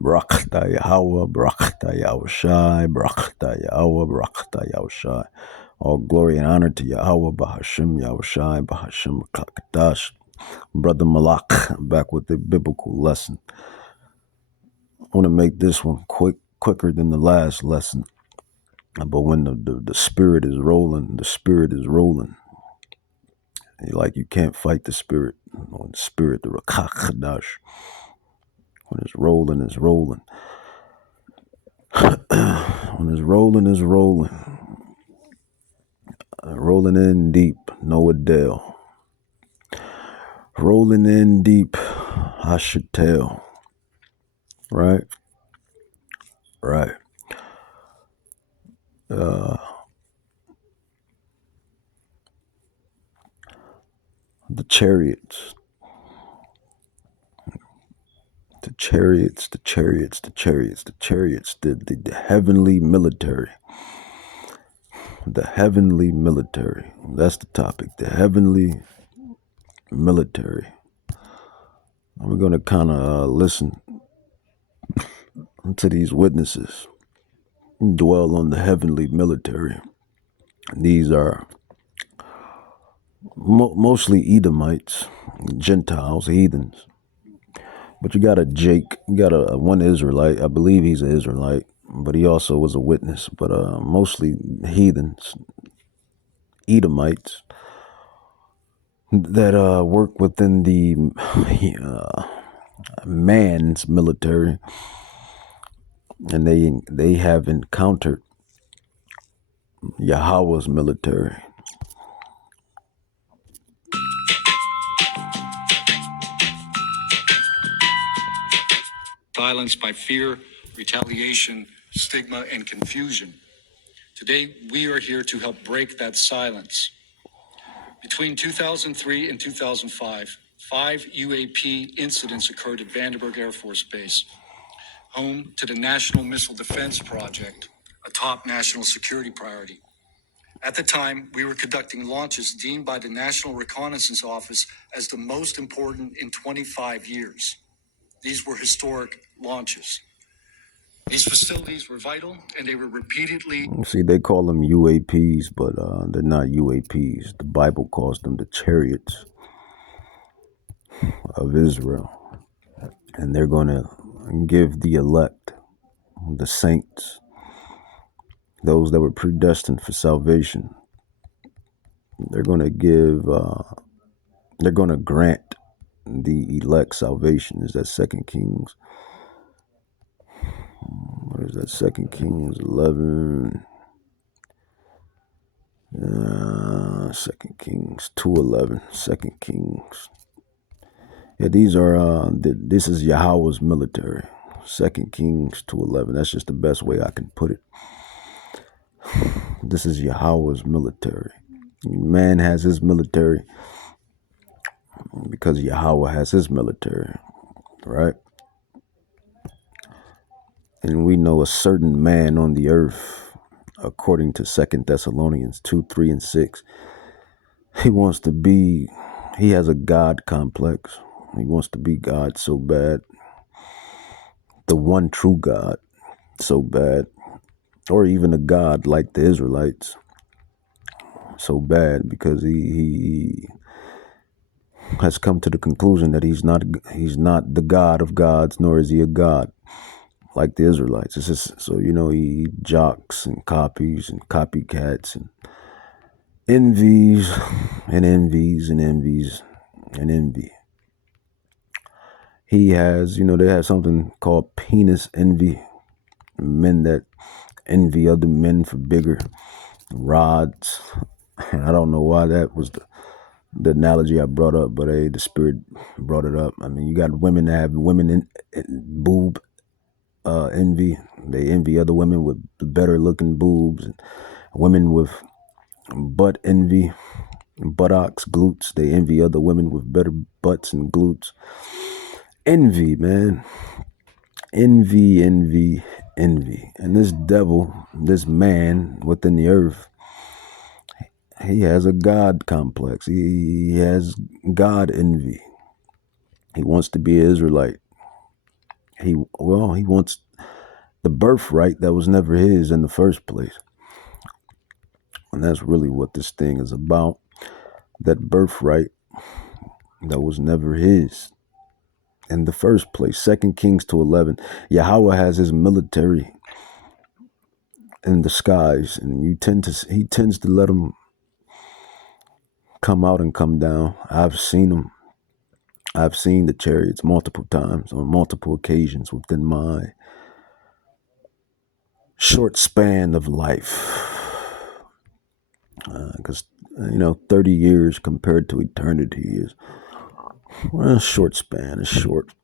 Brakta Yahawah, Brakta Yahushai, Brakta Yahawah, Brakta Yahushai. All glory and honor to Yahawah, Bahashim Yahushai, Bahashim Kakadash. Brother Malak, back with the biblical lesson. I want to make this one quicker than the last lesson. But when the spirit is rolling, the spirit is rolling. Like you can't fight the spirit. When the spirit, the Rakakadash, when it's rolling, it's rolling. When it's rolling, it's rolling. Rolling in deep, Noah Dale. Rolling in deep, I should tell. Right? Right. The chariots. The chariots, the chariots, the chariots, the chariots, the heavenly military. The heavenly military. That's the topic. The heavenly military. We're going to kind of listen to these witnesses, dwell on the heavenly military. These are mostly Edomites, Gentiles, heathens. But you got a one Israelite. I believe he's an Israelite, but he also was a witness. But mostly heathens, Edomites that work within the man's military, and they have encountered Yahawah's military. Silenced by fear, retaliation, stigma, and confusion. Today, we are here to help break that silence. Between 2003 and 2005, 5 UAP incidents occurred at Vandenberg Air Force Base, home to the National Missile Defense Project, a top national security priority. At the time, we were conducting launches deemed by the National Reconnaissance Office as the most important in 25 years. These were historic launches. These facilities were vital, and they were repeatedly... See, they call them UAPs, but they're not UAPs. The Bible calls them the chariots of Israel. And they're going to give the elect, the saints, those that were predestined for salvation, they're going to grant the elect salvation. Is that 2 Kings? What is that? 2 Kings 11. 2 Kings 2:11. 2 Kings. Yeah, this is Yahawah's military. 2 Kings 2:11. That's just the best way I can put it. This is Yahawah's military. Man has his military because Yahawah has his military, right? And we know a certain man on the earth, according to 2 Thessalonians 2:3-6, he has a God complex. He wants to be God so bad, the one true God so bad, or even a God like the Israelites so bad, because he has come to the conclusion that he's not the God of gods, nor is he a God like the Israelites. It's just, so he jocks and copies and copycats and envies and envies and envies and envy. He has, they have something called penis envy. Men that envy other men for bigger rods. And I don't know why that was the analogy I brought up, but the Spirit brought it up. I mean, you got women that have women in boob envy. They envy other women with better looking boobs, and women with butt envy, buttocks, glutes. They envy other women with better butts and glutes. Envy, man. Envy, envy, envy. And this devil, this man within the earth, he has a God complex. He has God envy. He wants to be an Israelite. He wants the birthright that was never his in the first place. And that's really what this thing is about. That birthright that was never his in the first place. 2 Kings 2:11. Yahawah has his military in the skies, and he tends to let them come out and come down. I've seen them. I've seen the chariots multiple times on multiple occasions within my short span of life. Because 30 years compared to eternity is a short span. It's short.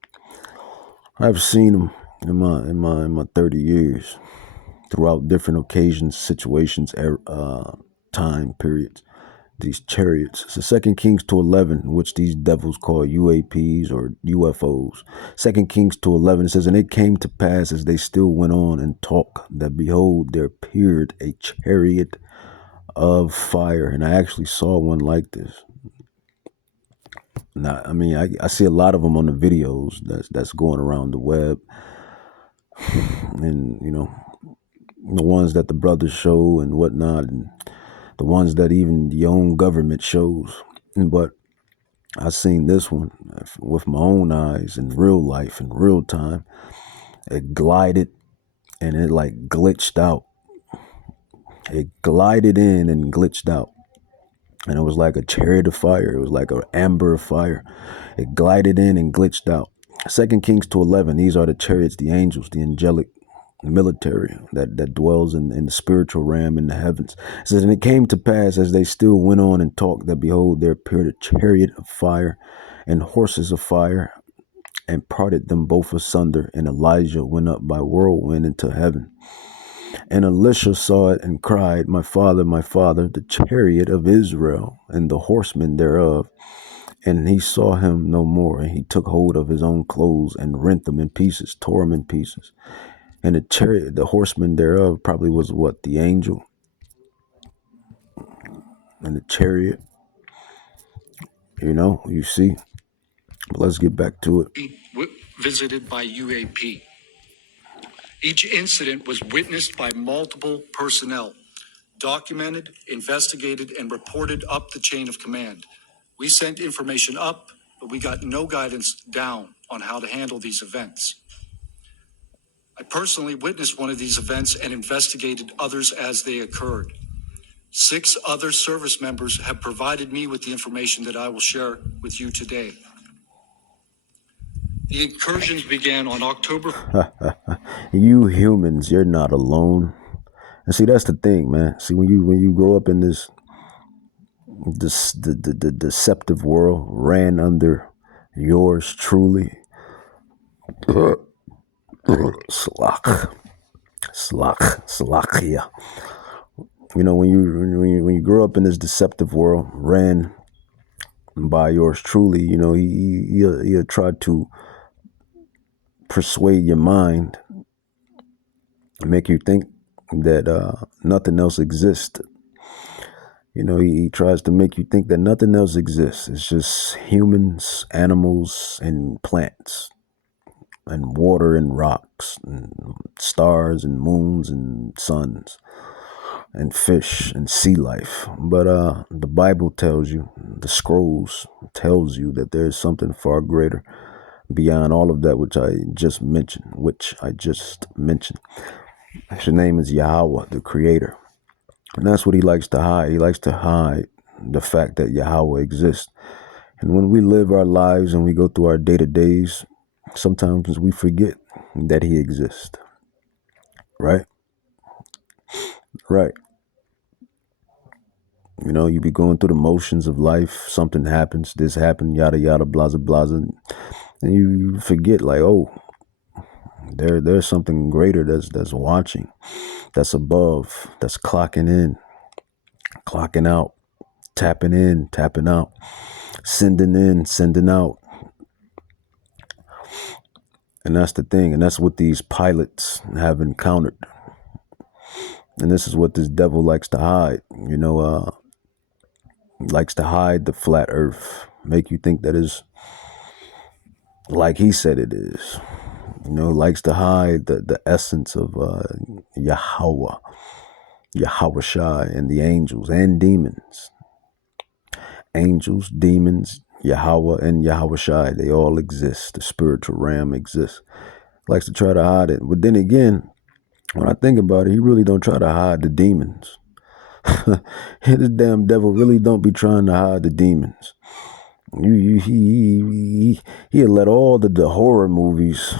I've seen them in my 30 years throughout different occasions, situations, time periods. These chariots. So 2 Kings 2:11, which these devils call UAPs or UFOs. 2 Kings 2:11 says, and it came to pass as they still went on and talked, that behold, there appeared a chariot of fire. And I actually saw one like this. Now, I mean, I see a lot of them on the videos that's going around the web, and the ones that the brothers show and whatnot, and the ones that even the own government shows. But I seen this one with my own eyes in real life, in real time. It glided and it like glitched out. It glided in and glitched out. And it was like a chariot of fire. It was like an amber of fire. It glided in and glitched out. 2 Kings 2:11, these are the chariots, the angels, the angelic military that dwells in the spiritual realm in the heavens. It says, and it came to pass as they still went on and talked, that behold, there appeared a chariot of fire and horses of fire, and parted them both asunder. And Elijah went up by whirlwind into heaven. And Elisha saw it and cried, my father, the chariot of Israel and the horsemen thereof. And he saw him no more. And he took hold of his own clothes and rent them in pieces, tore them in pieces. And the chariot, the horseman thereof, probably was what? The angel. And the chariot. You see. But let's get back to it. Visited by UAP. Each incident was witnessed by multiple personnel, documented, investigated, and reported up the chain of command. We sent information up, but we got no guidance down on how to handle these events. I personally witnessed one of these events and investigated others as they occurred. 6 other service members have provided me with the information that I will share with you today. The incursions began on October. You humans, you're not alone. And see, that's the thing, man. See, when you grow up in the deceptive world, ran under yours truly. Slakia. When you grow up in this deceptive world, ran by yours truly, he'll try to persuade your mind, make you think that nothing else exists. He tries to make you think that nothing else exists. It's just humans, animals, and plants, and water, and rocks, and stars, and moons, and suns, and fish, and sea life. But the Bible tells you, the scrolls tells you that there is something far greater beyond all of that which I just mentioned. His name is Yahawah, the Creator. And that's what he likes to hide. He likes to hide the fact that Yahawah exists. And when we live our lives and we go through our day-to-days, sometimes we forget that he exists. Right? Right. You be going through the motions of life. Something happens. This happened. Yada, yada, blah, blah, blah. And you forget, like, oh, there's something greater that's watching, that's above, that's clocking in, clocking out, tapping in, tapping out, sending in, sending out. And that's the thing. And that's what these pilots have encountered. And this is what this devil likes to hide, likes to hide the flat earth, make you think that is like he said it is. Likes to hide the essence of Yahawah, Yahawashai, and the angels and demons. Angels, demons, Yahawah, and Yahawashai, they all exist. The spiritual realm exists. Likes to try to hide it. But then again, when I think about it, he really don't try to hide the demons. This damn devil really don't be trying to hide the demons. He'll let all the horror movies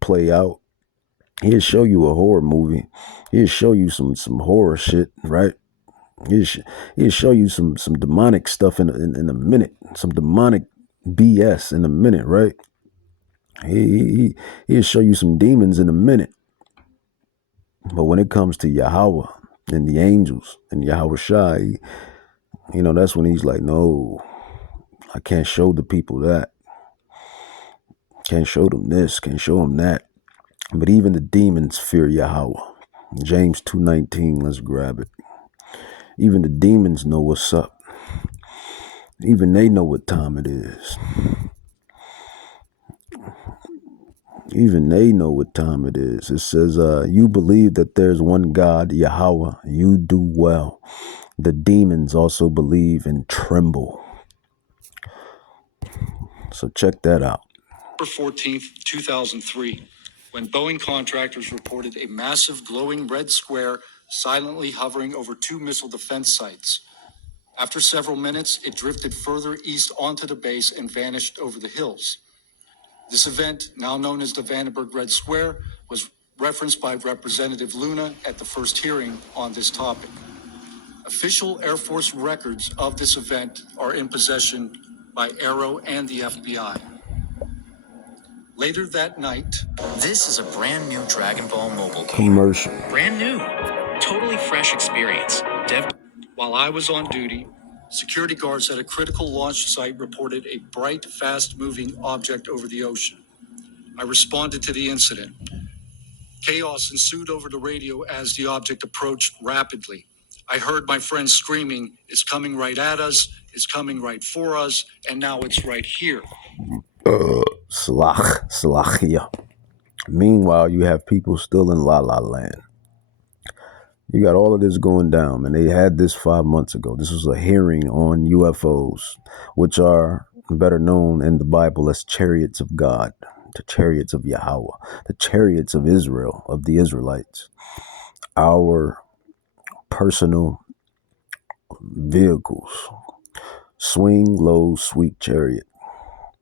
play out. He'll show you a horror movie. He'll show you some horror shit, right? He'll show you some demonic stuff in a minute. Some demonic BS in a minute, right? He'll show you some demons in a minute. But when it comes to Yahawah and the angels and Yahawashai, that's when he's like, no, I can't show the people that. Can't show them this, can't show them that. But even the demons fear Yahawah. James 2:19, let's grab it. Even the demons know what's up. Even they know what time it is. Even they know what time it is. It says, you believe that there's one God, Yahawah. You do well. The demons also believe and tremble. So check that out. November 14th, 2003, when Boeing contractors reported a massive glowing red square silently hovering over 2 missile defense sites. After several minutes, it drifted further east onto the base and vanished over the hills. This event, now known as the Vandenberg Red Square, was referenced by Representative Luna at the first hearing on this topic. Official Air Force records of this event are in possession by Aero and the FBI. Later that night, this is a brand new Dragon Ball mobile game. Commercial. Brand new. Totally fresh experience. While I was on duty, security guards at a critical launch site reported a bright, fast-moving object over the ocean. I responded to the incident. Chaos ensued over the radio as the object approached rapidly. I heard my friends screaming, "It's coming right at us, it's coming right for us, and now it's right here." Slachia. Meanwhile, you have people still in La La Land. You got all of this going down, and they had this 5 months ago. This was a hearing on UFOs, which are better known in the Bible as chariots of God, the chariots of Yahawah, the chariots of Israel, of the Israelites, our personal vehicles. Swing low, sweet chariot.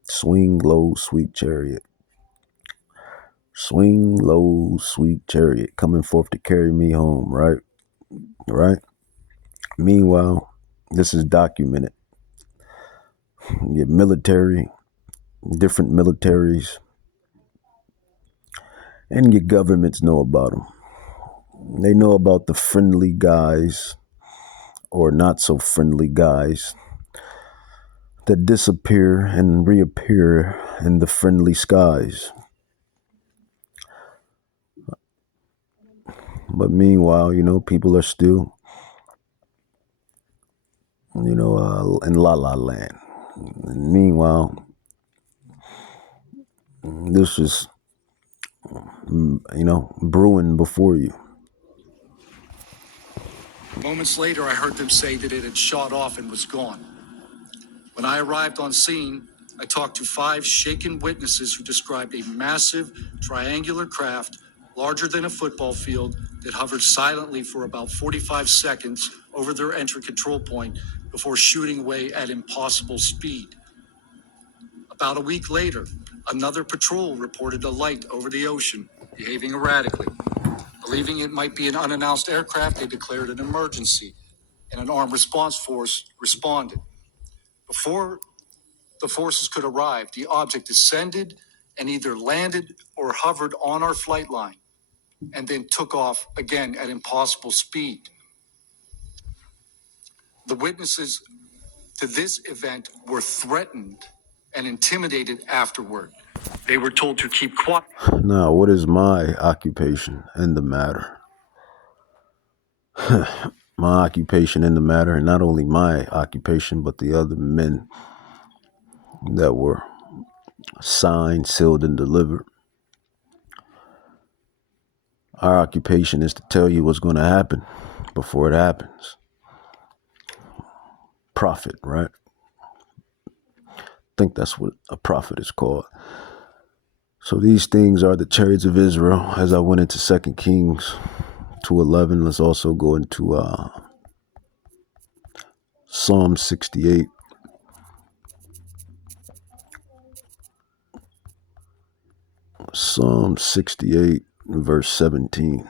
Swing low, sweet chariot. Swing low, sweet chariot, coming forth to carry me home, right? Right? Meanwhile, this is documented. Your military, different militaries, and your governments know about them. They know about the friendly guys or not so friendly guys that disappear and reappear in the friendly skies. But meanwhile, people are still, in La La Land. And meanwhile, this is, brewing before you. Moments later, I heard them say that it had shot off and was gone. When I arrived on scene, I talked to 5 shaken witnesses who described a massive triangular craft larger than a football field that hovered silently for about 45 seconds over their entry control point before shooting away at impossible speed. About a week later, another patrol reported a light over the ocean, behaving erratically. Believing it might be an unannounced aircraft, they declared an emergency, and an armed response force responded. Before the forces could arrive, the object descended and either landed or hovered on our flight line, and then took off again at impossible speed. The witnesses to this event were threatened and intimidated afterward. They were told to keep quiet. Now, what is my occupation in the matter? My occupation in the matter, and not only my occupation, but the other men that were signed, sealed, and delivered. Our occupation is to tell you what's going to happen before it happens. Prophet, right? I think that's what a prophet is called. So these things are the chariots of Israel. As I went into 2 Kings 2:11, let's also go into Psalm 68. Psalm 68, verse 17.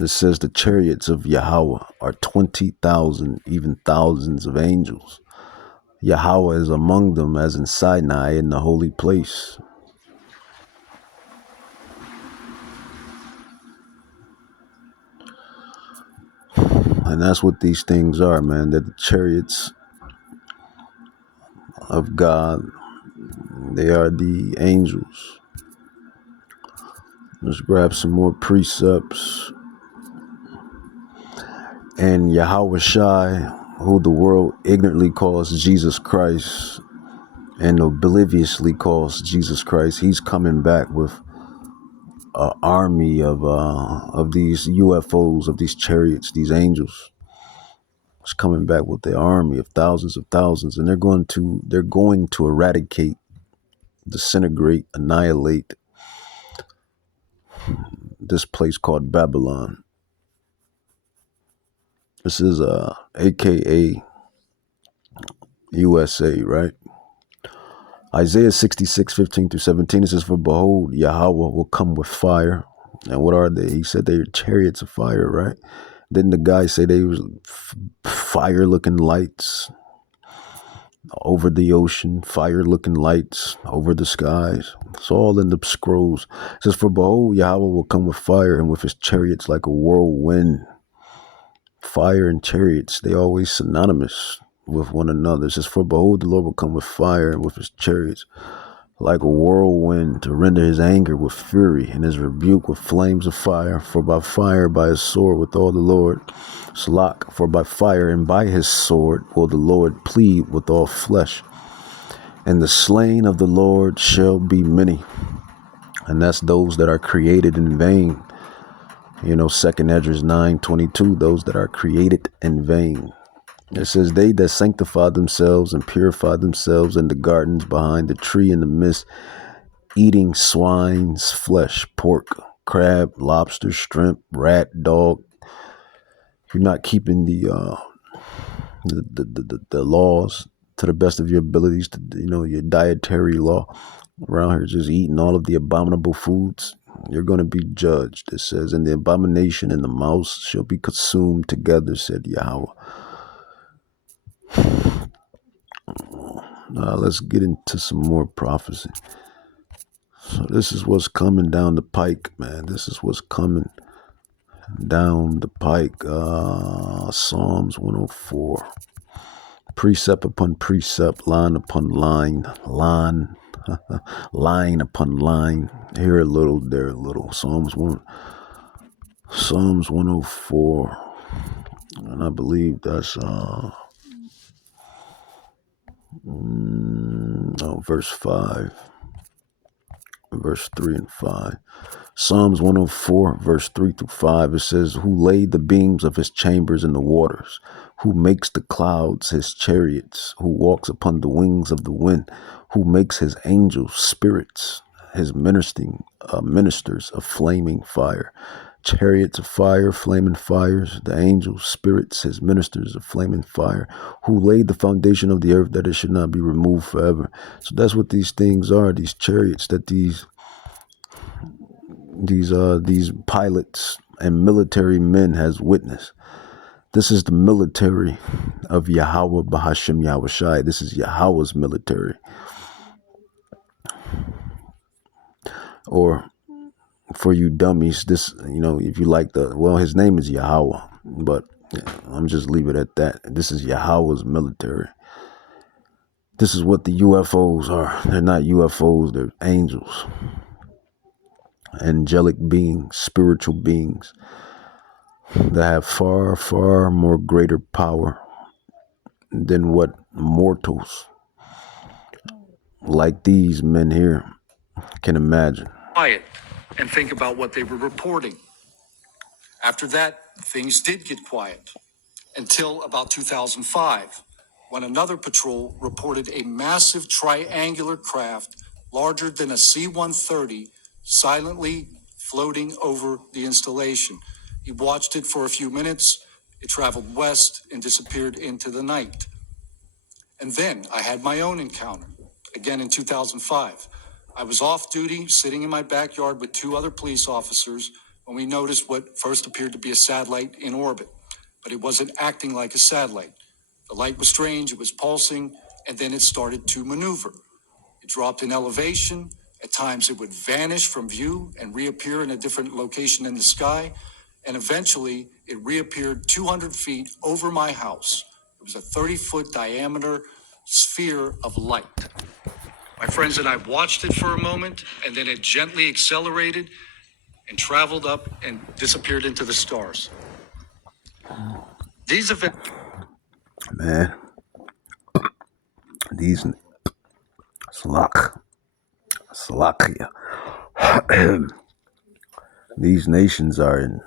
It says the chariots of Yahawah are 20,000, even thousands of angels. Yahawah is among them as in Sinai in the holy place. And that's what these things are, man. They're the chariots of God. They are the angels. Let's grab some more precepts. And Yahawah, who the world ignorantly calls Jesus Christ and obliviously calls Jesus Christ, he's coming back with an army of these UFOs, of these chariots, these angels. It's coming back with their army of thousands, and they're going to eradicate, disintegrate, annihilate this place called Babylon. This is AKA USA, right? Isaiah 66:15-17, it says, for behold, Yahawah will come with fire. And what are they? He said they are chariots of fire, right? Didn't the guy say they was fire-looking lights over the ocean, fire-looking lights over the skies? It's all in the scrolls. It says, for behold, Yahawah will come with fire, and with his chariots like a whirlwind. Fire and chariots, they always synonymous with one another. It says, for behold, the Lord will come with fire, and with his chariots like a whirlwind, to render his anger with fury, and his rebuke with flames of fire. For by fire, by his sword, with all the Lord. Salak, for by fire and by his sword will the Lord plead with all flesh. And the slain of the Lord shall be many. And that's those that are created in vain. You know, 2nd Esdras 9:22, those that are created in vain. It says, they that sanctify themselves and purify themselves in the gardens behind the tree in the midst, eating swine's flesh, pork, crab, lobster, shrimp, rat, dog. You're not keeping the laws to the best of your abilities, to, you know, your dietary law. Around here just eating all of the abominable foods, you're going to be judged. It says, and the abomination and the mouse shall be consumed together, said Yahawah. Let's get into some more prophecy. So this is what's coming down the pike, man. This is what's coming down the pike. Psalms 104. Precept upon precept, line upon line, line upon line. Here a little, there a little. Psalms 104. And I believe that's verse 5, verse 3 and 5. Psalms 104, verse 3-5, it says, who laid the beams of his chambers in the waters, who makes the clouds his chariots, who walks upon the wings of the wind, who makes his angels spirits, his ministers of flaming fire. Chariots of fire, flaming fires, the angels, spirits, his ministers of flaming fire, who laid the foundation of the earth that it should not be removed forever. So that's what these things are, these chariots that these pilots and military men has witnessed. This is the military of Yahawah Bahashim Yahawashi. This is Yahawah's military. Or for you dummies, this, you know, if you like his name is Yahawah, but I'm just leave it at that. This is Yahawah's military. This is what the UFOs are. They're not UFOs, they're angels. Angelic beings, spiritual beings that have far, far more greater power than what mortals like these men here can imagine. Quiet. and think about what they were reporting. After that, things did get quiet until about 2005, when another patrol reported a massive triangular craft larger than a C-130 silently floating over the installation. He watched it for a few minutes. It traveled west and disappeared into the night. And then I had my own encounter, again in 2005. I was off duty, sitting in my backyard with two other police officers when we noticed what first appeared to be a satellite in orbit, but it wasn't acting like a satellite. The light was strange, it was pulsing, and then it started to maneuver. It dropped in elevation. At times it would vanish from view and reappear in a different location in the sky. And eventually it reappeared 200 feet over my house. It was a 30-foot diameter sphere of light. My friends and I watched it for a moment, and then it gently accelerated and traveled up and disappeared into the stars. These events... Man, these Slovakia. These nations are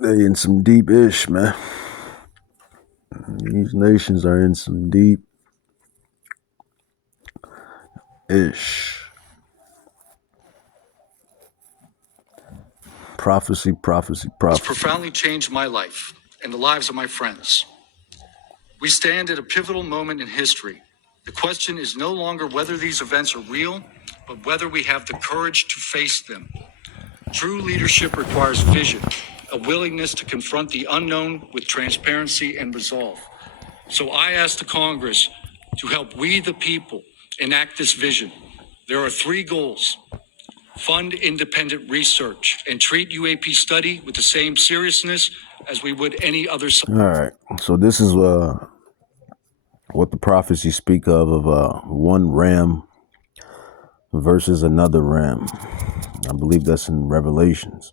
they in some deep ish, man. These nations are in some deep ish. Prophecy. It's profoundly changed my life and the lives of my friends. We stand at a pivotal moment in history. The question is no longer whether these events are real, but whether we have the courage to face them. True leadership requires vision, a willingness to confront the unknown with transparency and resolve. So I ask the Congress to help we the people enact this vision. There are three goals: fund independent research and treat UAP study with the same seriousness as we would any other. All right. So this is what the prophecies speak of one ram versus another ram. I believe that's in Revelations.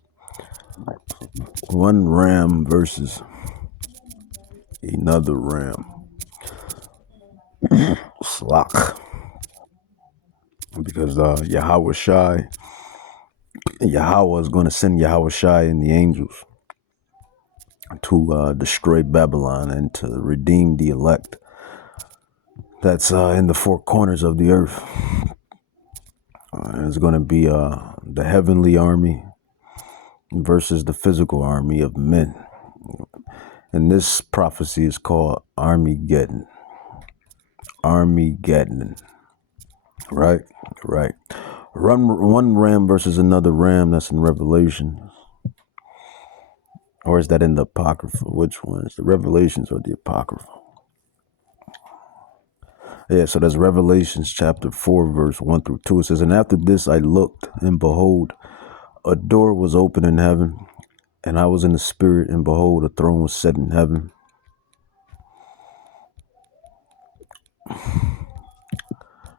One ram versus another ram. Slock. Because Yahawah is going to send Yahawah and the angels to destroy Babylon and to redeem the elect that's in the four corners of the earth. It's going to be the heavenly army versus the physical army of men. And this prophecy is called Armageddon. Right. One ram versus another ram. That's in Revelation. Or is that in the Apocrypha? Which one is the Revelations or the Apocrypha? Yeah, so that's Revelations chapter 4, verse 1 through 2. It says, "And after this I looked, and behold, a door was open in heaven, and I was in the spirit, and behold, a throne was set in heaven.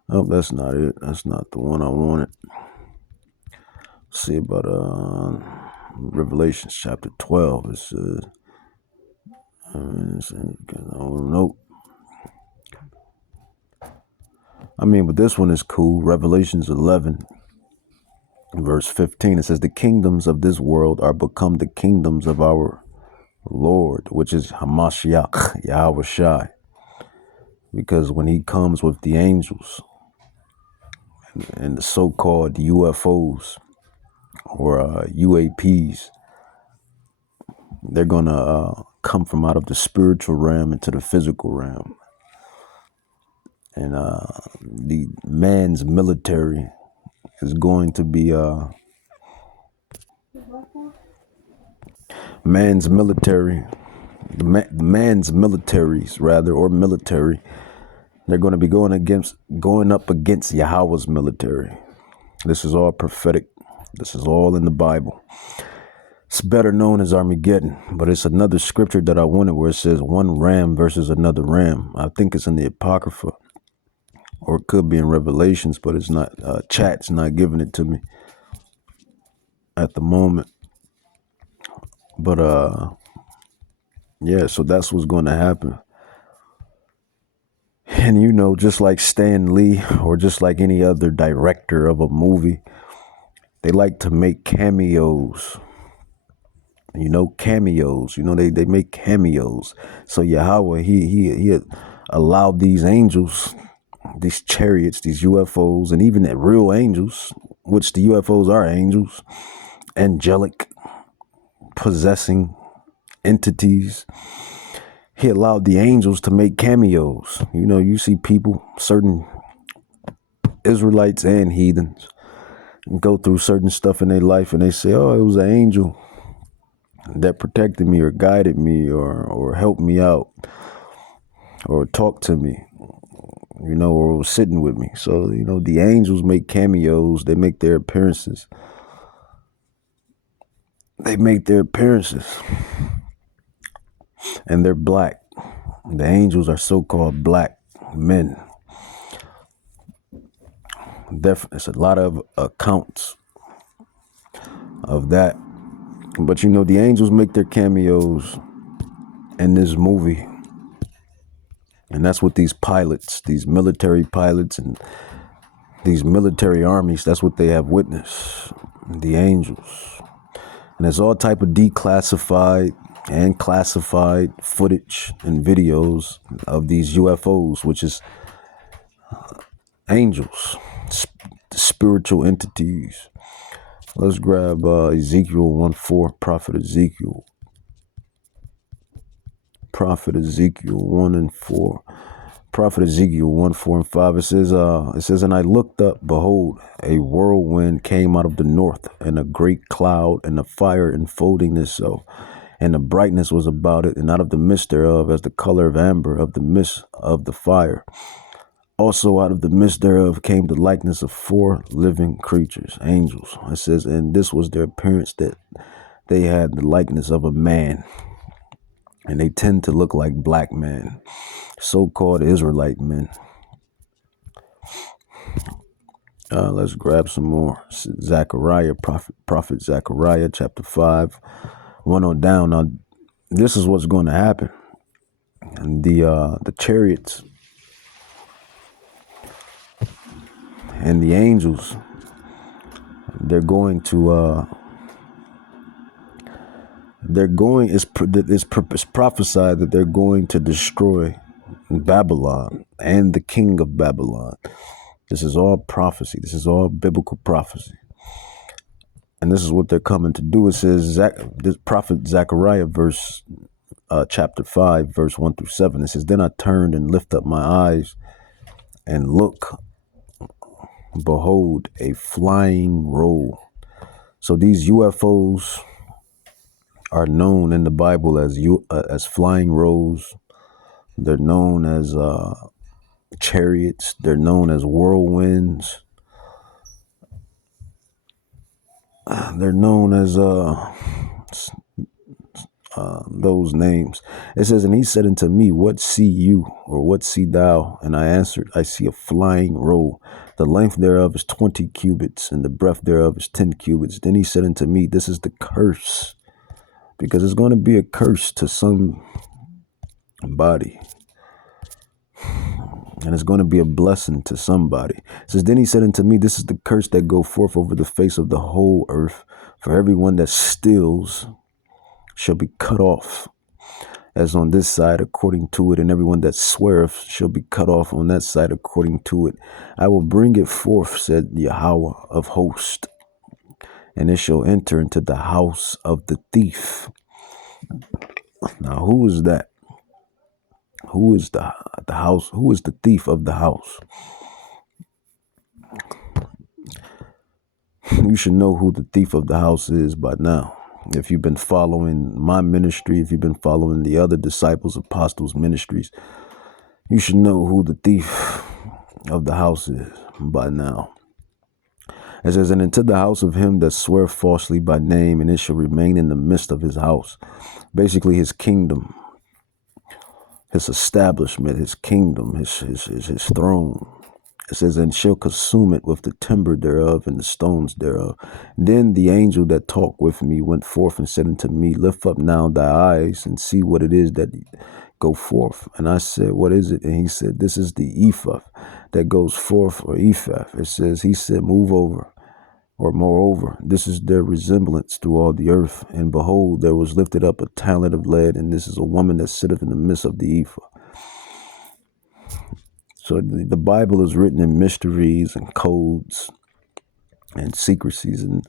Oh, that's not it. That's not the one I wanted. Let's see about Revelation chapter 12. It says, oh, nope. I mean, but this one is cool. Revelations 11, verse 15. It says, "The kingdoms of this world are become the kingdoms of our Lord, which is Hamashiach, Yahawah. Because when he comes with the angels and the so-called UFOs or UAPs, they're going to come from out of the spiritual realm into the physical realm. And the man's military is going to be man's militaries, rather, or military. They're going to be going up against Yahawah's military. This is all prophetic. This is all in the Bible. It's better known as Armageddon, but it's another scripture that I wanted where it says one ram versus another ram. I think it's in the Apocrypha, or it could be in Revelations, but it's not. Chat's not giving it to me at the moment. But yeah, so that's what's going to happen And you know, just like Stan Lee or just like any other director of a movie, they like to make cameos. You know, cameos. You know, they make cameos. So Yahweh, he allowed these angels, these chariots, these UFOs, and even the real angels, which the UFOs are angels, angelic, possessing entities. He allowed the angels to make cameos. You know, you see people, certain Israelites and heathens, go through certain stuff in their life and they say, oh, it was an angel that protected me or guided me or helped me out or talked to me, you know, or was sitting with me. So, you know, the angels make cameos. They make their appearances. They make their appearances. And they're black. The angels are so-called black men. There's a lot of accounts of that. But, you know, the angels make their cameos in this movie. And that's what these pilots, these military pilots and these military armies, that's what they have witnessed, the angels. And there's all type of declassified and classified footage and videos of these UFOs, which is angels, spiritual entities. Let's grab Ezekiel 1:4, Prophet Ezekiel. Prophet Ezekiel 1 and 4. Prophet Ezekiel 1, 4 and 5. It says, and I looked up, behold, a whirlwind came out of the north, and a great cloud, and a fire enfolding itself. And the brightness was about it, and out of the midst thereof, as the color of amber of the midst of the fire. Also out of the midst thereof came the likeness of 4 living creatures, angels. It says, and this was their appearance, that they had the likeness of a man. And they tend to look like black men, so-called Israelite men. Let's grab some more. Zechariah, prophet Zechariah, chapter 5, 1 on down. Now, this is what's going to happen. And the chariots and the angels, they're going to it's prophesied that they're going to destroy Babylon and the king of Babylon. This is all prophecy. This is all biblical prophecy. And this is what they're coming to do. It says, this prophet Zechariah, chapter 5, verse 1 through 7. It says, then I turned and lifted up my eyes and look, behold, a flying roll. So these UFOs are known in the Bible as flying rolls. They're known as chariots. They're known as whirlwinds. They're known as those names. It says, and he said unto me, what see you, or what see thou? And I answered, I see a flying roll. The length thereof is 20 cubits, and the breadth thereof is 10 cubits. Then he said unto me, this is the curse, because it's going to be a curse to somebody. And it's going to be a blessing to somebody. It says, then he said unto me, this is the curse that go forth over the face of the whole earth. For everyone that steals shall be cut off, as on this side according to it, and everyone that sweareth shall be cut off on that side according to it. I will bring it forth, said Yahweh of hosts, and it shall enter into the house of the thief. Now, who is that? Who is the house? Who is the thief of the house? You should know who the thief of the house is by now. If you've been following my ministry, if you've been following the other disciples, apostles ministries, you should know who the thief of the house is by now. It says, and into the house of him that swear falsely by name, and it shall remain in the midst of his house. Basically his kingdom, his establishment, his kingdom, his throne. It says, and shall consume it with the timber thereof and the stones thereof. Then the angel that talked with me went forth and said unto me, lift up now thy eyes and see what it is that go forth. And I said, what is it? And he said, this is the ephah that goes forth, or ephah. It says, he said, move over, or moreover, this is their resemblance through all the earth. And behold, there was lifted up a talent of lead, and this is a woman that sitteth in the midst of the ephah. So the Bible is written in mysteries and codes and secrecies, and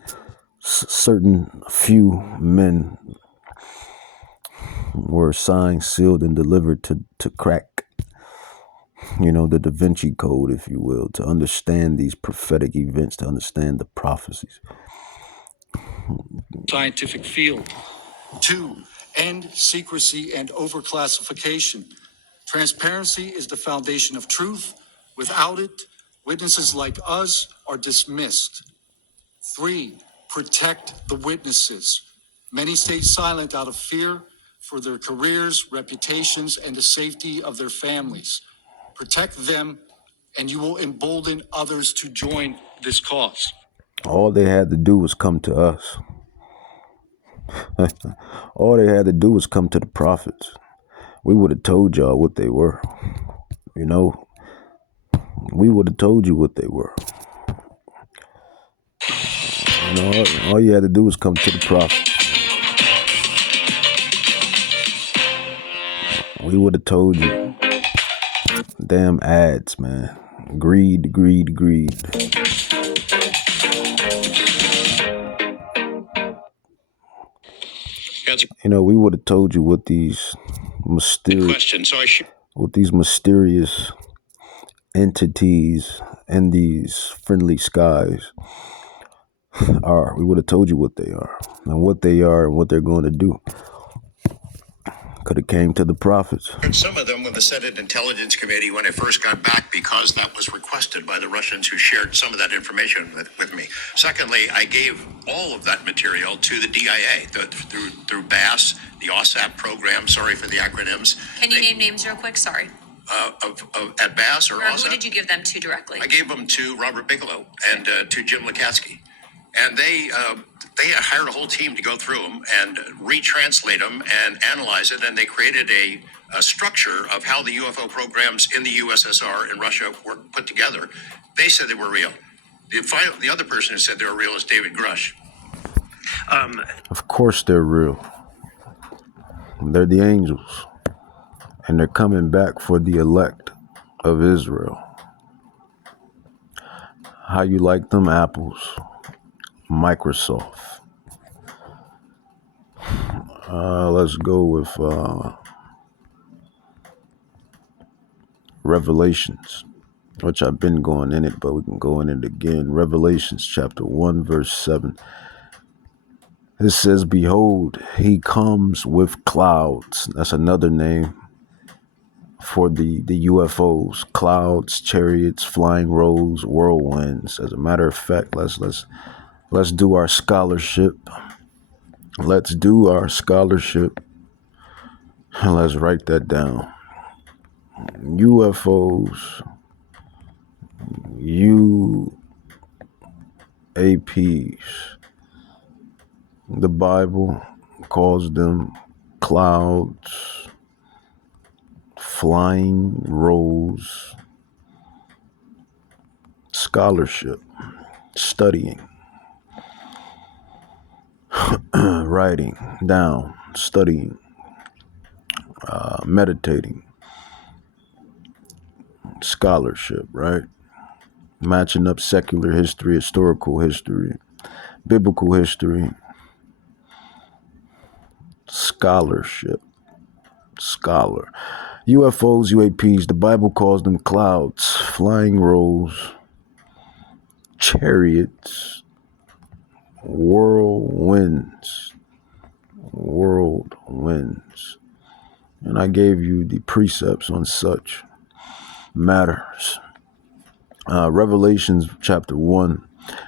certain few men were signed, sealed, and delivered to crack, the Da Vinci Code, if you will, to understand these prophetic events, to understand the prophecies. Scientific field. 2, end secrecy and overclassification. Transparency is the foundation of truth. Without it, witnesses like us are dismissed. 3, protect the witnesses. Many stay silent out of fear for their careers, reputations, and the safety of their families. Protect them, and you will embolden others to join this cause. All they had to do was come to us. All they had to do was come to the prophets. We would have told y'all what they were. We would have told you what they were. All you had to do was come to the prophets. We would have told you. Damn ads, man. Greed, greed, greed. We would have told you what these mysterious entities and these friendly skies are. We would have told you what they are and what they're going to do. Could have came to the prophets. Some of them with the Senate Intelligence Committee when I first got back, because that was requested by the Russians, who shared some of that information with me. Secondly, I gave all of that material to the DIA through BASS, the OSAP program. Sorry for the acronyms. Can you name names real quick? Sorry. At BASS or OSAP? Who did you give them to directly? I gave them to Robert Bigelow and to Jim Lukatsky. And they hired a whole team to go through them and retranslate them and analyze it. And they created a structure of how the UFO programs in the USSR and Russia were put together. They said they were real. The other person who said they were real is David Grush. Of course they're real. They're the angels. And they're coming back for the elect of Israel. How you like them apples? Microsoft. Let's go with Revelations, which I've been going in it, but we can go in it again. Revelations chapter 1, verse 7. It says, behold, he comes with clouds. That's another name for the UFOs. Clouds, chariots, flying rolls, whirlwinds. As a matter of fact, let's do our scholarship. Let's do our scholarship. And let's write that down. UFOs, UAPs. The Bible calls them clouds, flying rolls, scholarship, studying, writing down, studying, meditating, scholarship, right? Matching up secular history, historical history, biblical history, scholarship, scholar. UFOs, UAPs, the Bible calls them clouds, flying rolls, chariots, whirlwinds. And I gave you the precepts on such matters. Revelations chapter 1,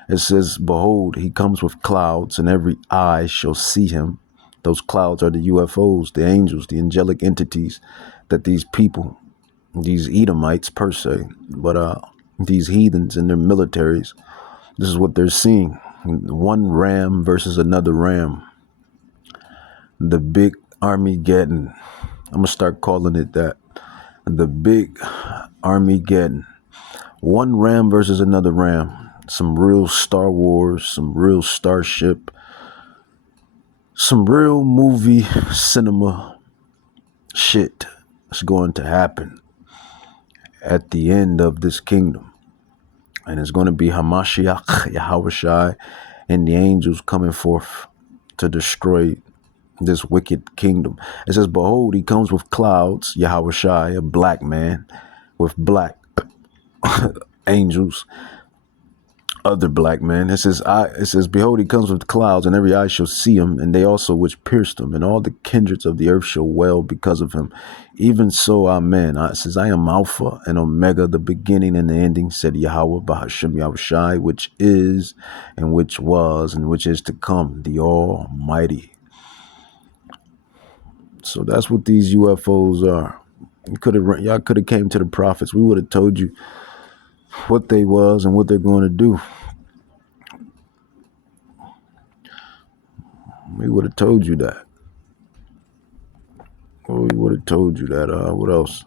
it says, behold, he comes with clouds, and every eye shall see him. Those clouds are the UFOs, the angels, the angelic entities that these people, these Edomites per se, but these heathens and their militaries, this is what they're seeing. One ram versus another ram. The big Armageddon. I'm gonna start calling it that. The big Armageddon. One ram versus another ram. Some real Star Wars, some real Starship, some real movie cinema shit is going to happen at the end of this kingdom. And it's going to be Hamashiach, Yahawah, and the angels coming forth to destroy this wicked kingdom. It says, behold, he comes with clouds, Yahawah, a black man with black angels, other black men. It says, behold, he comes with clouds, and every eye shall see him, and they also which pierced him, and all the kindreds of the earth shall wail because of him. Even so, amen. It says, I am Alpha and Omega, the beginning and the ending, said Yahweh, Bahashem Yahushai, which is, and which was, and which is to come, the Almighty. So that's what these UFOs are. Y'all could have came to the prophets. We would have told you what they was and what they're going to do. We would have told you that. Well, we would have told you that. What else?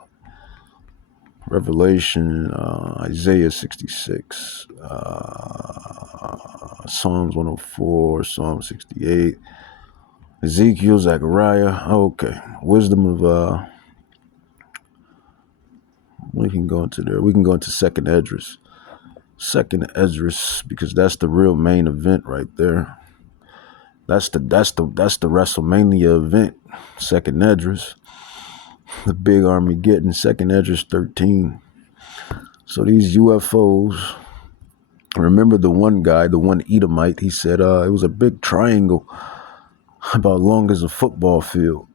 Revelation, Isaiah 66, Psalms 104, Psalm 68, Ezekiel, Zechariah. Okay. Wisdom of, we can go into there. We can go into Second Esdras. Second Esdras, because that's the real main event right there. That's the WrestleMania event. Second Esdras, the big Armageddon. Second Esdras 13. So these UFOs. Remember the one guy, the one Edomite. He said it was a big triangle, about long as a football field.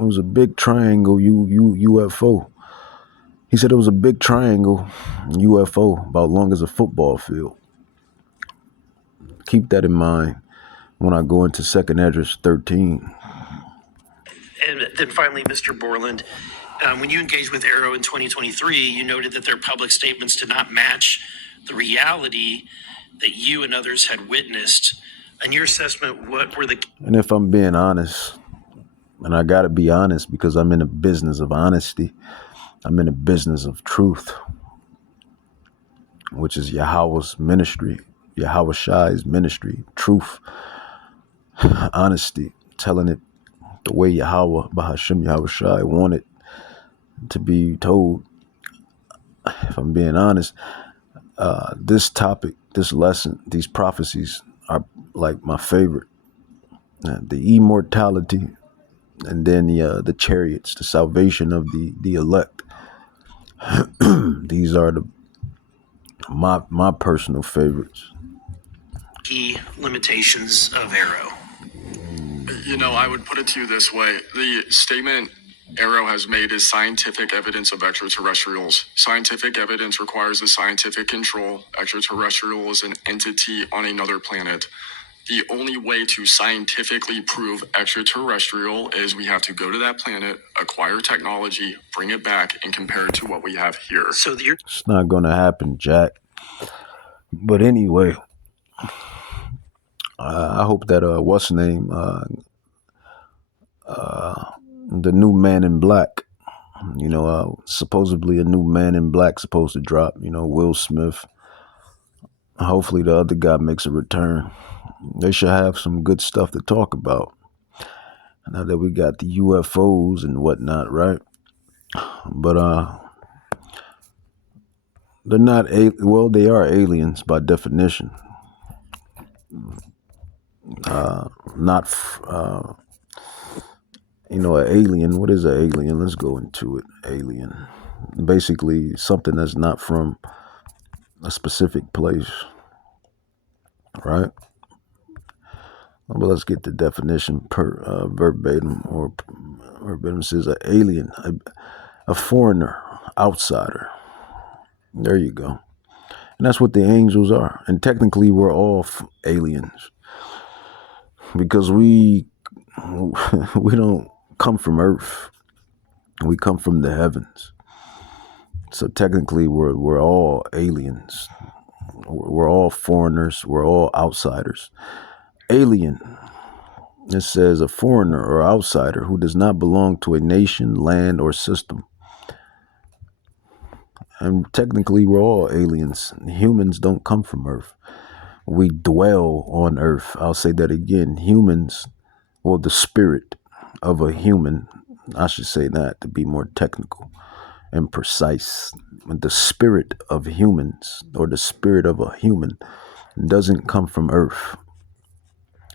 It was a big triangle UFO. He said it was a big triangle UFO about long as a football field. Keep that in mind when I go into Second Esdras 13. And then finally, Mr. Borland, when you engaged with Arrow in 2023, you noted that their public statements did not match the reality that you and others had witnessed. In your assessment, what were the... And if I'm being honest, and I got to be honest because I'm in a business of honesty, I'm in a business of truth, which is Yahawah's ministry, Yahawah's ministry, truth, honesty, telling it the way Yahweh, Bahashem Yahushai, wanted to be told. If I'm being honest, this topic, this lesson, these prophecies are like my favorite. The immortality, and then the chariots, the salvation of the elect. These are my personal favorites. key limitations of Arrow? I would put it to you this way. The statement Arrow has made is scientific evidence of extraterrestrials. Scientific evidence requires the scientific control. Extraterrestrial is an entity on another planet. The only way to scientifically prove extraterrestrial is we have to go to that planet, acquire technology, bring it back, and compare it to what we have here. So it's not going to happen, Jack. But anyway, I hope that what's name, the new Man in Black. Supposedly a new Man in Black supposed to drop. Will Smith. Hopefully the other guy makes a return. They should have some good stuff to talk about. Now that we got the UFOs and whatnot, right? But they're not they are aliens by definition. Not an alien. What is an alien? Let's go into it. Alien, basically something that's not from a specific place, right? But let's get the definition verbatim. Verbatim says an alien, a foreigner, outsider. There you go. And that's what the angels are. And technically we're all aliens because we don't come from Earth. We come from the heavens. So technically we're all aliens. We're all foreigners. We're all outsiders. Alien. It says a foreigner or outsider who does not belong to a nation, land, or system. And technically, we're all aliens. Humans don't come from Earth. We dwell on Earth. I'll say that again. Humans, or the spirit of a human, I should say that to be more technical and precise. The spirit of humans, or the spirit of a human, doesn't come from Earth.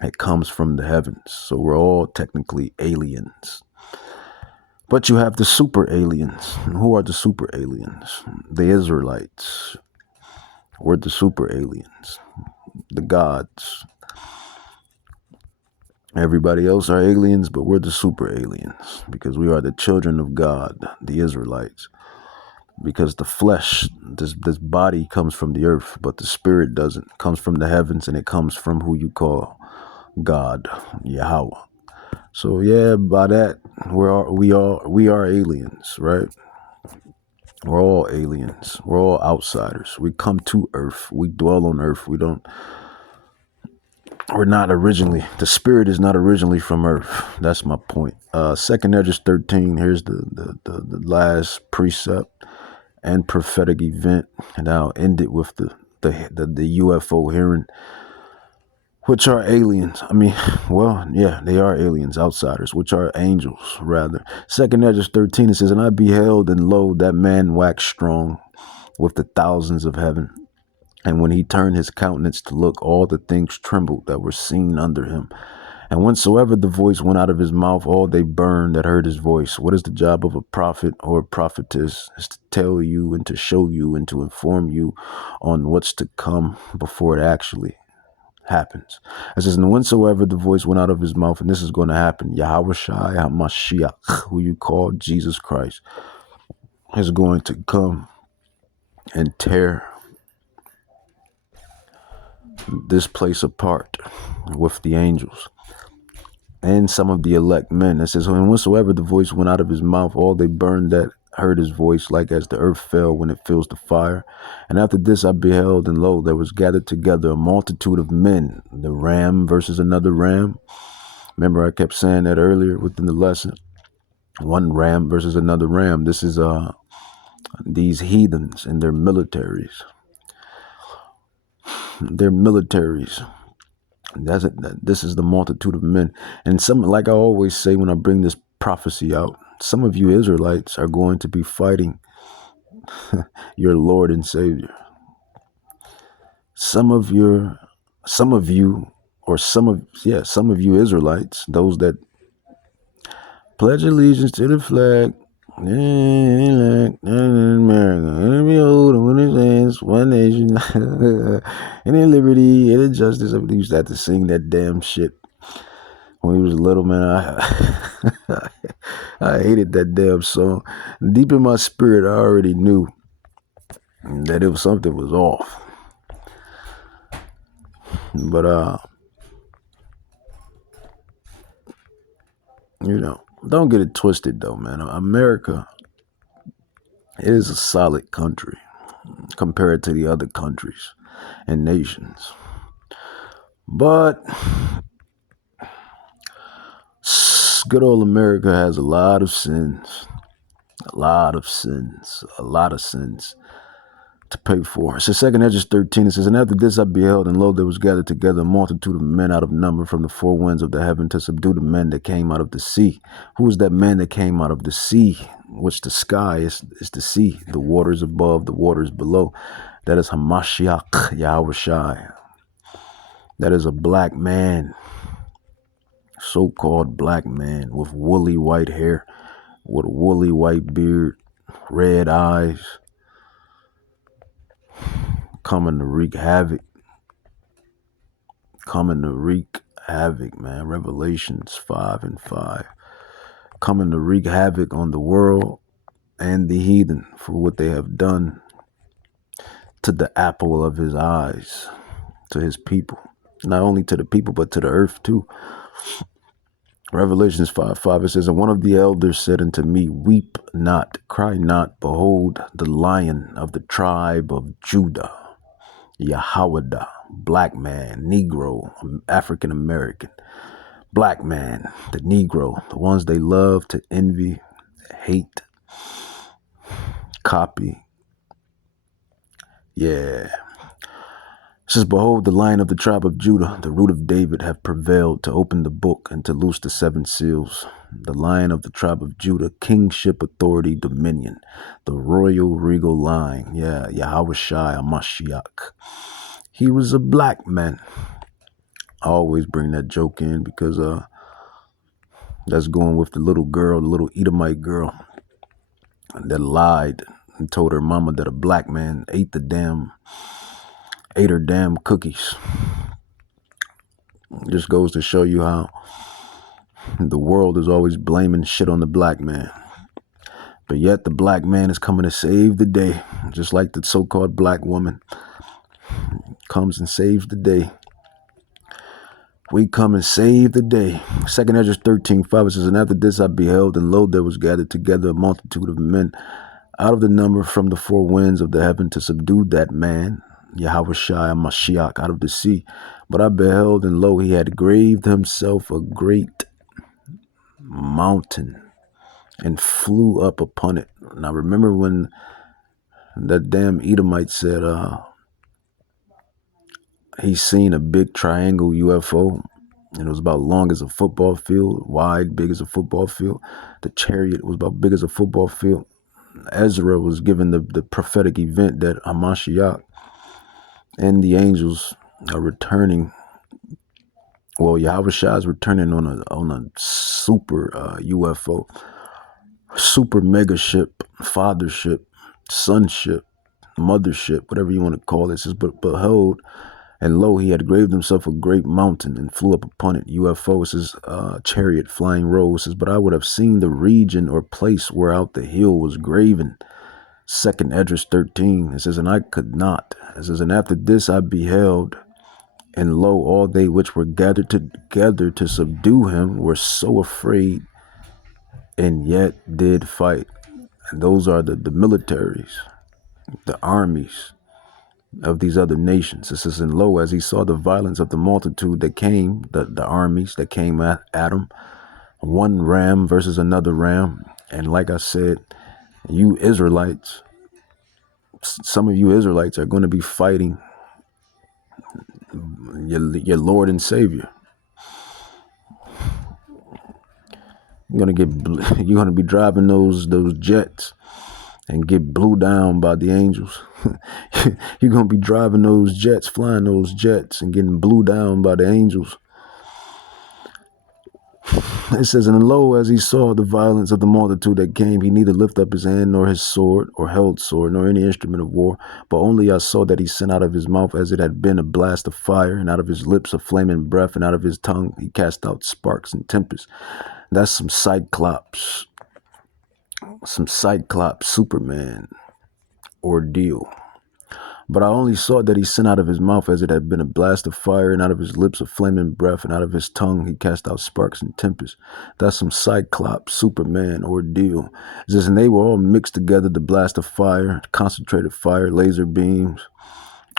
It comes from the heavens. So we're all technically aliens. But you have the super aliens. Who are the super aliens? The Israelites. We're the super aliens. The gods. Everybody else are aliens, but we're the super aliens because we are the children of God, the Israelites. Because the flesh, this body comes from the earth, but the spirit doesn't. It comes from the heavens, and it comes from who you call God, Yahawah. So yeah, by that, we are aliens, right? We're all aliens. We're all outsiders. We come to earth. We dwell on earth. We're not originally, the spirit is not originally from earth. That's my point. 2nd Esdras 13, here's the last precept and prophetic event. And I'll end it with the UFO hearing, which are aliens. I mean, well, yeah, they are aliens, outsiders, which are angels, rather. 2nd Esdras 13, it says, and I beheld, and lo, that man waxed strong with the thousands of heaven. And when he turned his countenance to look, all the things trembled that were seen under him. And whensoever the voice went out of his mouth, all they burned that heard his voice. What is the job of a prophet or a prophetess? Is to tell you and to show you and to inform you on what's to come before it actually happens. It says, and whensoever the voice went out of his mouth, and this is going to happen, Yahawah HaMashiach, who you call Jesus Christ, is going to come and tear this place apart with the angels and some of the elect men. It says, and whensoever the voice went out of his mouth, all they burned that heard his voice, like as the earth fell when it fills the fire. And after this I beheld, and lo, there was gathered together a multitude of men, the ram versus another ram. Remember, I kept saying that earlier within the lesson. One ram versus another ram. This is these heathens and their militaries. Their militaries. This is the multitude of men. And some, like I always say when I bring this prophecy out, some of you Israelites are going to be fighting your Lord and Savior. Some of you Israelites, those that pledge allegiance to the flag, America, and behold, and when it stands, one nation, and in liberty, and in justice. I used to have to sing that damn shit when he was little, man. I hated that damn song. Deep in my spirit, I already knew that it was something was off. But don't get it twisted though, man. America is a solid country compared to the other countries and nations. But good old America has a lot of sins to pay for. It says 2nd Esdras 13, it says, and after this I beheld, and lo, there was gathered together a multitude of men out of number from the four winds of the heaven to subdue the men that came out of the sea. Who is that man that came out of the sea? Which the sky is the sea, the waters above, the waters below. That is Hamashiach Yahushai. That is a black man, so-called black man with woolly white hair, with a woolly white beard, red eyes, coming to wreak havoc. Man. Revelations 5:5. Coming to wreak havoc on the world and the heathen for what they have done to the apple of his eyes, to his people. Not only to the people, but to the earth too. Revelations 5:5, it says, and one of the elders said unto me, weep not, cry not, behold, the Lion of the tribe of Judah, Yahawah, black man, Negro, African American, Black man, the Negro, the ones they love to envy, hate, copy. Yeah. It says, behold, the Lion of the tribe of Judah, the root of David, have prevailed to open the book and to loose the 7 seals. The Lion of the tribe of Judah, kingship, authority, dominion, the royal regal line. Yeah, Yahawahs Mashiach. He was a black man. I always bring that joke in because that's going with the little girl, the little Edomite girl that lied and told her mama that a black man ate her damn cookies. It just goes to show you how the world is always blaming shit on the black man. But yet the black man is coming to save the day, just like the so-called black woman comes and saves the day. We come and save the day. 2 Ezra 13:5 says, and after this I beheld, and lo, there was gathered together a multitude of men out of the number from the 4 winds of the heaven to subdue that man, Yahawahs Mashiach, out of the sea. But I beheld, and lo, he had graved himself a great mountain and flew up upon it. Now remember when that damn Edomite said he's seen a big triangle UFO, and it was about long as a football field, wide, big as a football field. The chariot was about big as a football field. Ezra was given the prophetic event that Hamashiach and the angels are returning. Well, Yahawahs is returning on a super UFO, super mega ship, fathership, sonship, mothership, whatever you want to call it. It says, but behold, and lo, he had graved himself a great mountain and flew up upon it. UFO, it says, chariot, flying roll. It says, but I would have seen the region or place whereout the hill was graven. 2 Ezra 13. It says, and I could not. It says, and after this I beheld, and lo, all they which were gathered together to subdue him were so afraid, and yet did fight. And those are the militaries, the armies of these other nations. It says, and lo, as he saw the violence of the multitude that came, the armies that came at him, one ram versus another ram. And like I said, you Israelites, some of you Israelites are going to be fighting your Lord and Savior. You're going to be driving those jets and get blew down by the angels. You're going to be driving those jets, flying those jets and getting blew down by the angels. It says, and lo, as he saw the violence of the multitude that came, he neither lifted up his hand, nor his sword, or held sword, nor any instrument of war. But only I saw that he sent out of his mouth as it had been a blast of fire, and out of his lips a flaming breath, and out of his tongue he cast out sparks and tempests. That's some Cyclops Superman ordeal. But I only saw that he sent out of his mouth as it had been a blast of fire, and out of his lips a flaming breath, and out of his tongue he cast out sparks and tempests. That's some Cyclops Superman ordeal. It says, and they were all mixed together, the blast of fire, concentrated fire, laser beams,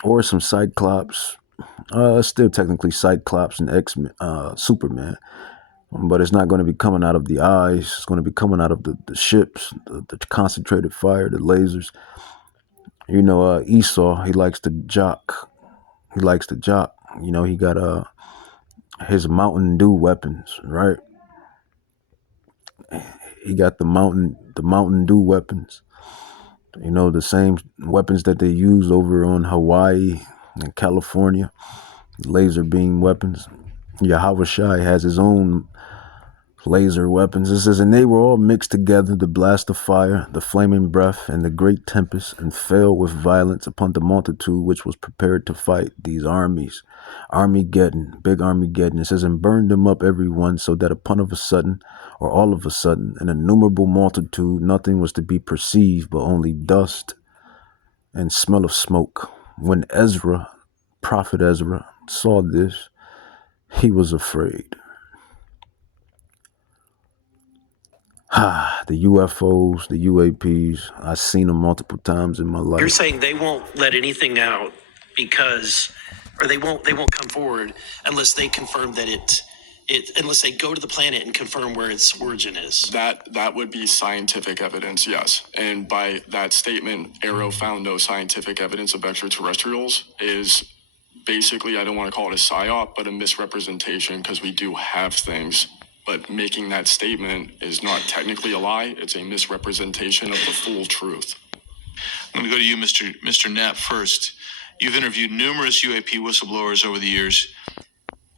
or some Cyclops. Still technically Cyclops and Superman. But it's not going to be coming out of the eyes. It's going to be coming out of the ships, the concentrated fire, the lasers. You know, Esau, he likes to jock. He got his Mountain Dew weapons, right? He got the Mountain Dew weapons. You know, the same weapons that they use over on Hawaii and California, laser beam weapons. Yahawahs has his own laser weapons. It says, and they were all mixed together, the blast of fire, the flaming breath, and the great tempest, and fell with violence upon the multitude which was prepared to fight these armies. Armageddon, big Armageddon. It says, and burned them up every one, so that upon of a sudden, or all of a sudden, an innumerable multitude, nothing was to be perceived, but only dust and smell of smoke. When prophet Ezra, saw this, he was afraid. The UFOs, the UAPs, I've seen them multiple times in my life. You're saying they won't let anything out because, or they won't come forward unless they confirm that And let's say go to the planet and confirm where its origin is. That would be scientific evidence, yes. And by that statement, Arrow found no scientific evidence of extraterrestrials is basically, I don't want to call it a psyop, but a misrepresentation, because we do have things. But making that statement is not technically a lie. It's a misrepresentation of the full truth. Let me go to you, Mr. Knapp, first. You've interviewed numerous UAP whistleblowers over the years.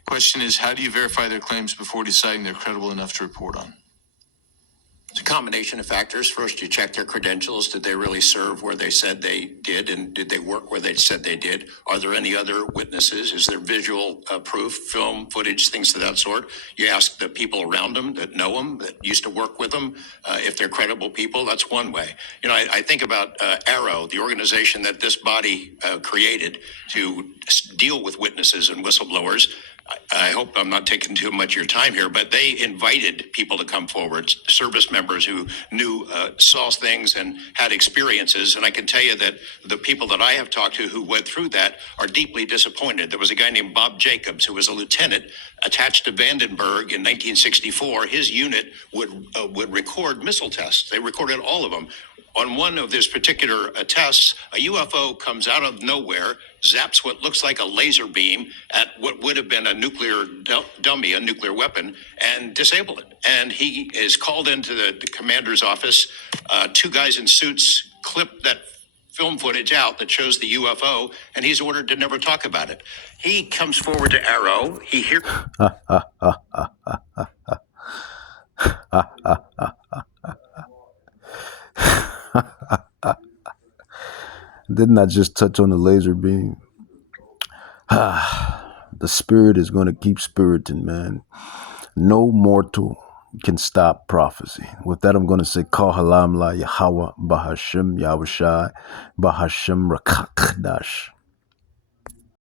Question is, how do you verify their claims before deciding they're credible enough to report on? It's a combination of factors. First, you check their credentials. Did they really serve where they said they did? And did they work where they said they did? Are there any other witnesses? Is there visual proof, film, footage, things of that sort? You ask the people around them that know them, that used to work with them, if they're credible people. That's one way. You know, I think about Arrow, the organization that this body created to deal with witnesses and whistleblowers. I hope I'm not taking too much of your time here, but they invited people to come forward, service members who knew, saw things and had experiences. And I can tell you that the people that I have talked to who went through that are deeply disappointed. There was a guy named Bob Jacobs, who was a lieutenant attached to Vandenberg in 1964. His unit would record missile tests. They recorded all of them. On one of these particular tests, a UFO comes out of nowhere, zaps what looks like a laser beam at what would have been a nuclear dummy, a nuclear weapon, and disabled it. And he is called into the commander's office. Two guys in suits clip that film footage out that shows the UFO, and he's ordered to never talk about it. He comes forward to Arrow. He hears... Didn't I just touch on the laser beam? The spirit is going to keep spiriting, man. No mortal can stop prophecy. With that, I'm going to say, Kal Halam La Yahawah Bahashim Yahushai Bahashim Rakakdash.